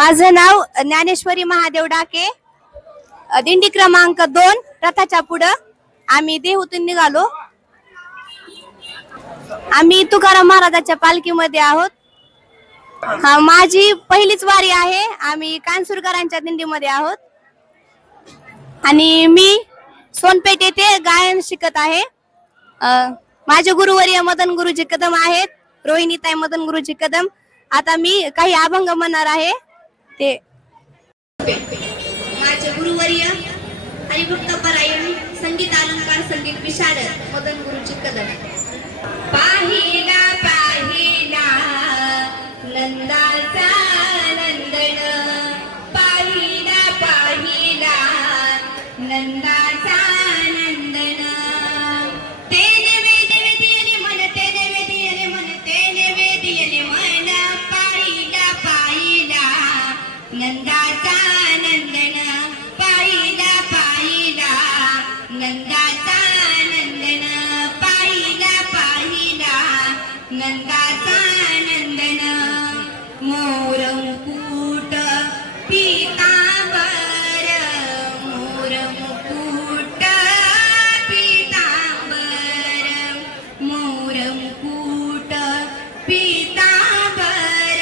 माझं नाव ज्ञानेश्वरी महादेव डाके. दिंडी क्रमांक 2 रथाच्या पुढं आम्ही देहूतून निघालो. आम्ही तुकाराम महाराजाच्या पालखीमध्ये आहोत. माझी पहिलीच वारी आहे. आम्ही कानसूरकरांच्या दिंडीमध्ये आहोत आणि मी सोनपेठ येथे गायन शिकत आहे. माझे गुरुवर्य मदन गुरुजी कदम आहेत, रोहिणीताई मदन गुरुजी कदम. आता मी काही अभंग म्हणणार आहे. ते माझे गुरुवर्य हरिभक्त परायण संगीत अलंकार संगीत विशारद मदन गुरुजी कदम. पाहिला पाहिला नंदाचा नंदन, पाहिला पाहिला नंदाचा नंदन. तेने वेदियले मन, तेने वेदियले मन, तेने वेदियले मन. पाहिला पाहिला नंदाचा नंदन, पाहिला पाहिला नंदाचा नंदन, पाहिला पाहिला नंदाचा नंदन. मोर मुकुट पीतांबर, मोर मुकुट पीतांबर, मोर मुकुट पीतांबर,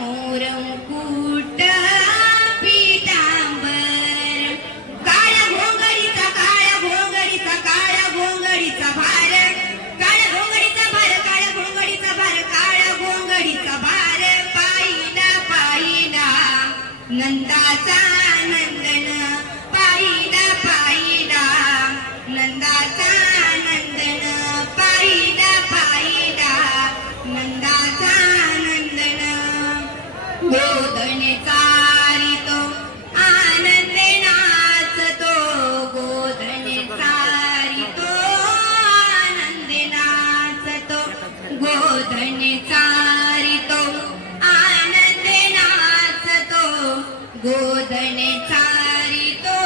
मोर मुकुट पीतांबर. काळ्या घोंगडीचा काळ्या घोंगडीचा काळ्या घोंगडीचा भार, काळ्या घोंगडीचा भार, काळ्या घोंगडीचा भार, काळ्या घोंगडीचा भार. पाहिला पाहिला नंदाचा नंदन, पाहिला पाहिला नंदाचा नंदन, पाहिला पाहिला नंदाचा नंदन. गोधने चारितो आनंदे नाचतो, गोधने चारितो आनंदे नाचतो, गोधने चारितो आनंदे नाचतो, गोधने चारितो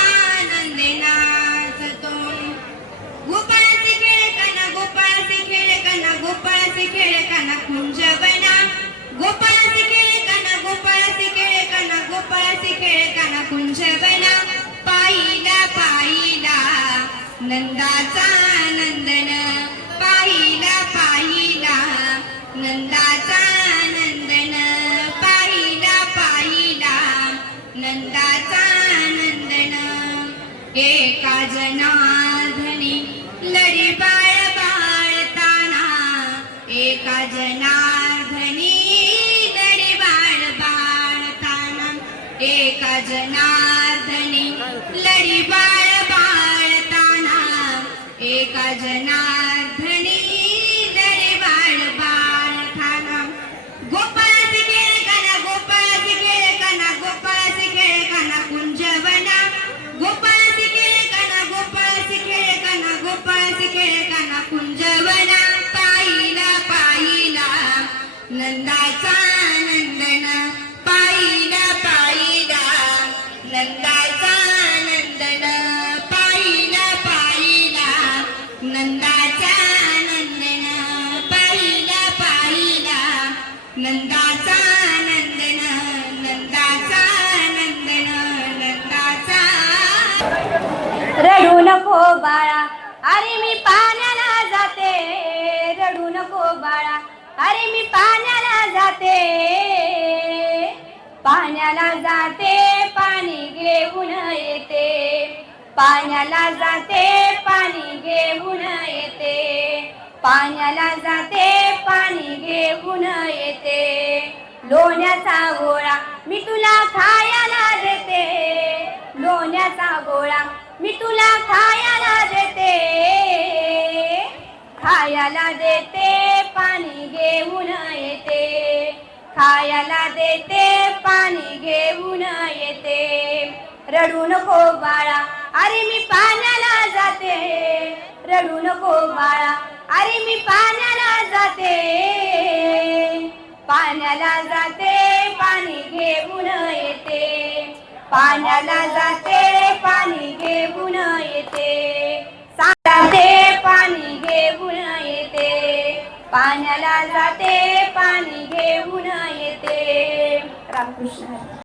आनंदे नाचतो. गोपाळाचे खेळताना, गोपाळाचे खेळताना, गोपाळाचे खेळताना कुंजवना, गोपाळाचे खेळताना, गोपाळाचे खेळताना, गोपाळाचे खेळताना कुंजवना. पाहिला पाहिला नंदाचा नंदन, पाहिला पाहिला नंदाचा नंदन, पाहिला पाहिला नंदाचा नंदन. एका जनार्दनी लढी बाळ बाळताना, एका जनार्दनी लढी बाळ बाळताना, एका जनार्दनी लढी बाळ बाळताना, एका जनार्दनी लढी बाळ बाळताना. गोपाळाचे खेळताना, गोपाळाचे खेळताना, गोपाळाचे खेळताना कुंजवना, गोपाळाचे खेळताना, गोपाळाचे खेळताना, गोपाळाचे खेळताना कुंजवना. पाहिला पाहिला नंदाचा नंदन, पाहिला पाहिला नंदाचा नंदन, पाहिला पाहिला नंदाचा नंदन, पाहिला पाहिला नंदाचा नंदन, नंदाचा नंदन, नंदाचा. रडू नको बाळा अरे मी पाण्याला जाते, रडू नको बाळा अरे मी पाण्याला जाते, पाण्याला जाते पाणी घेऊन येते, पाण्याला जाते पाणी घेऊन येते, पाण्याला जाते पाणी घेऊन येते. लोण्याचा गोळा मी तुला खायला देते, लोण्याचा गोळा मी तुला खायला देते, खायला देते पाणी घेऊन येते, खायला देते पाणी घेऊन येते. रडू नको बाळा अरे मी पाण्याला जाते, रडू नको बाळा अरे मी पाण्याला जाते, पाण्याला जाते पाणी घेऊन येते, पाण्याला जाते पाणी घेऊन येते. जाते पाणी घेऊन येते, पाण्याला जाते पाणी घेऊन येते. रामकृष्ण हरी.